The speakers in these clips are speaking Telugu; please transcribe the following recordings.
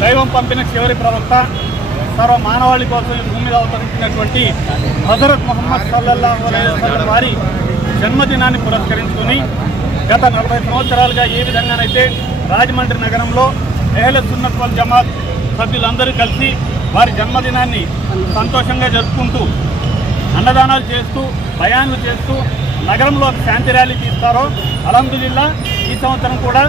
దైవం పంపిన చివరి ప్రవక్త సర్వ మానవాళి కోసం ఈ భూమి మీద అవతరించినటువంటి హజరత్ మొహమ్మద్ సల్లల్లాహు వారి జన్మదినాన్ని పురస్కరించుకుని గత నలభై సంవత్సరాలుగా ఏ విధంగానైతే రాజమండ్రి నగరంలో ఎహల సున్నత్ వల్ జమాత్ సభ్యులందరూ కలిసి వారి జన్మదినాన్ని సంతోషంగా జరుపుకుంటూ అన్నదానాలు చేస్తూ భయాన్లు చేస్తూ నగరంలో శాంతి ర్యాలీ తీస్తారో అలహదుల్లా ఈ సంవత్సరం కూడా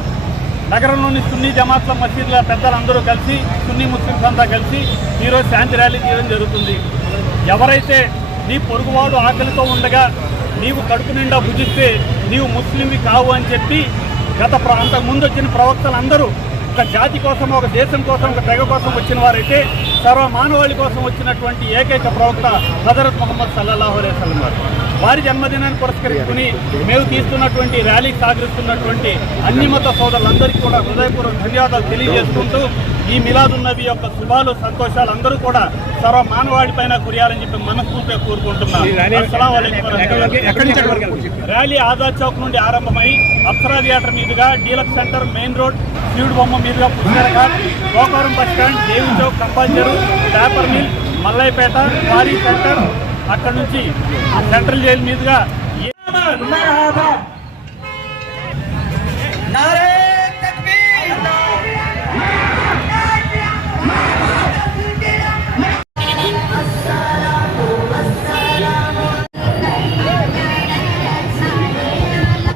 నగరంలోని సున్నీ జమాత్ల మసీదుల పెద్దలందరూ కలిసి సున్నీ ముస్లింస్ అంతా కలిసి ఈరోజు శాంతి ర్యాలీ తీయడం జరుగుతుంది. ఎవరైతే నీ పొరుగువాడు ఆకలితో ఉండగా నీవు కడుపు నిండా భుజిస్తే నీవు ముస్లింవి కావు అని చెప్పి గత అంతకుముందు ముందు వచ్చిన ప్రవక్తలందరూ ఒక జాతి కోసం ఒక దేశం కోసం ఒక తెగ కోసం వచ్చిన వారైతే సర్వ మానవాళి కోసం వచ్చినటువంటి ఏకైక ప్రవక్త హజరత్ మొహమ్మద్ సల్లాహు అలైహి వసల్లం వారు వారి జన్మదినాన్ని పురస్కరించుకుని మేము తీస్తున్నటువంటి ర్యాలీకి సహకరిస్తున్నటువంటి అన్ని మత సోదరులందరికీ కూడా హృదయపూర్వక ధన్యవాదాలు తెలియజేసుకుంటూ ఈ మిలాదున్ నబీ యొక్క శుభాలు సంతోషాలు అందరూ కూడా సర్వ మానవాళి పైన కురియాలని చెప్పి మనస్ఫూర్తిగా కోరుకుంటున్నాం. ర్యాలీ ఆజాద్ చౌక్ నుండి ఆరంభమై అప్సరా థియేటర్ మీదుగా డీలక్స్ సెంటర్ మెయిన్ రోడ్ శివుడు బొమ్మ మీదుగా పుష్కరఘాట్ గోకారం బస్ స్టాండ్ దేవి చౌక్ కంపల్చరు పేపర్ మిల్ మల్లయ్యపేట వారీ సెంటర్ అక్కడ నుంచి సెంట్రల్ జైలు మీదుగా